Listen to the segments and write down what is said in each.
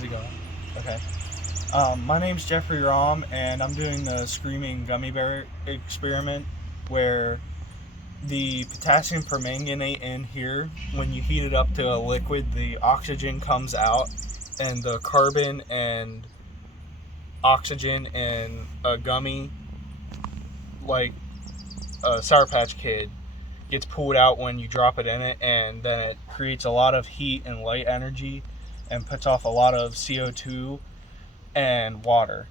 Is it going? Okay. My name's Jeffrey Rom, and I'm doing the screaming gummy bear experiment where the potassium permanganate in here, when you heat it up to a liquid, the oxygen comes out, and the carbon and oxygen in a gummy, like a Sour Patch Kid, gets pulled out when you drop it in it, and then it creates a lot of heat and light energy and puts off a lot of CO2 and water.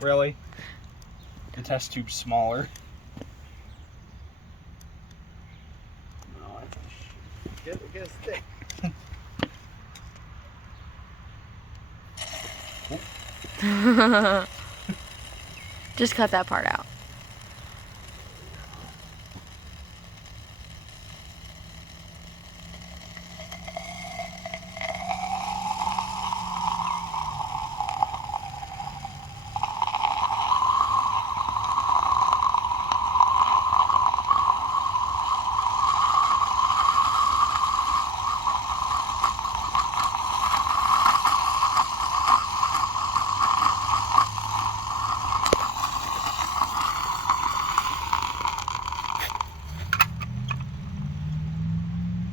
Really? The test tube's smaller. No, get a stick. Just cut that part out.